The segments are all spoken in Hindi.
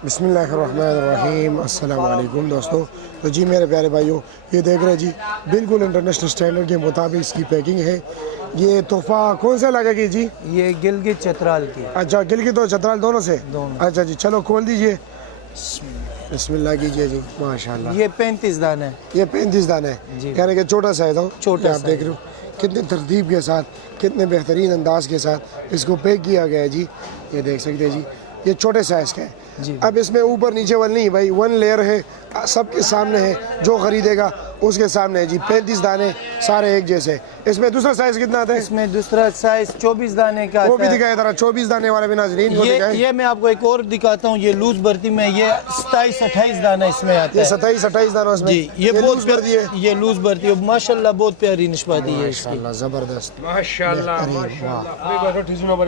बिस्मिल्लाहिर्रहमानिर्रहीम, अस्सलाम वालेकुम दोस्तों। तो जी मेरे प्यारे भाइयों, ये देख रहे हैं जी, बिल्कुल इंटरनेशनल स्टैंडर्ड के मुताबिक इसकी पैकिंग है। ये तोहफा कौन सा लगेगी जी? ये गिलगित चतराल की। अच्छा, गिलगित और चतराल दोनों से? दोनों। अच्छा जी, चलो खोल दीजिए, बिस्मिल्लाह कीजिए जी। माशाल्लाह, ये 35 दाने है। ये 35 दाने है, जी। यानी कि छोटा साइज हो। छोटा आप देख रहे हो कितने तरतीब के साथ, कितने बेहतरीन अंदाज के साथ इसको पैक किया गया है जी। ये देख सकते हैं जी, ये छोटे साइज़ का है जी। अब इसमें ऊपर नीचे वाल नहीं भाई, वन लेयर है, सबके सामने है, जो खरीदेगा उसके सामने है जी। 35 दाने सारे एक जैसे। इसमें दूसरा साइज कितना आता है? इसमें दूसरा साइज 24 दाने का वो आता भी है। दिखाया जरा, 24 दाने वाला भी नाज़रीन वो दिखाएं। ये मैं आपको एक और दिखाता हूँ। ये लूज भर्ती में ये 27-28 दाना इसमें आता ये है। 27-28 दानों इसमें। जी, ये बहुत लूज़ कर दिए। ये लूज भर्ती है, माशाल्लाह बहुत प्यारी निस्बत है इसकी। माशाल्लाह, ज़बरदस्त। माशाल्लाह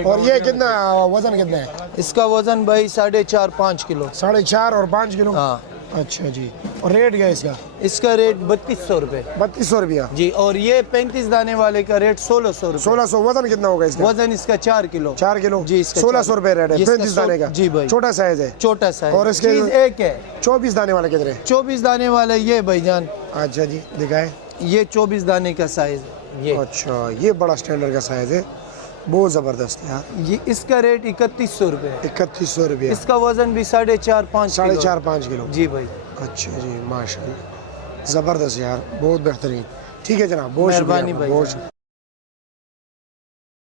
और ये कितना वजन कितना है? इसका वजन भाई 4.5-5 किलो। 4.5 और 5 किलो। हाँ। अच्छा जी, और रेट क्या है इसका? इसका रेट 3200 रुपये 3200 रुपया जी। और ये 35 दाने वाले का रेट 1600 रुपये। 1600। वजन कितना होगा इसका? वजन इसका 4 किलो। 4 किलो जी, इसका 1600 रुपये रेट है, इसका 35 दाने का। जी भाई, छोटा साइज है। छोटा साइज। और इसके चीज एक है। 24 दाने वाला कितने? 24 दाने वाला ये भाईजान, अच्छा जी, दिखाए। ये 24 दाने का साइज ये। अच्छा, ये बड़ा स्टैंडर्ड का साइज है, बहुत ज़बरदस्त है यार। ये इसका रेट 3100 रुपये। 3100 रुपया। इसका वजन भी 4.5-5 4.5-5 किलो। जी भाई। अच्छा जी, माशाल्लाह, ज़बरदस्त यार, बहुत बेहतरीन। ठीक है जनाब, बहुत मेहरबानी शुक्रिया, भाई। बहुत शुक्रिया।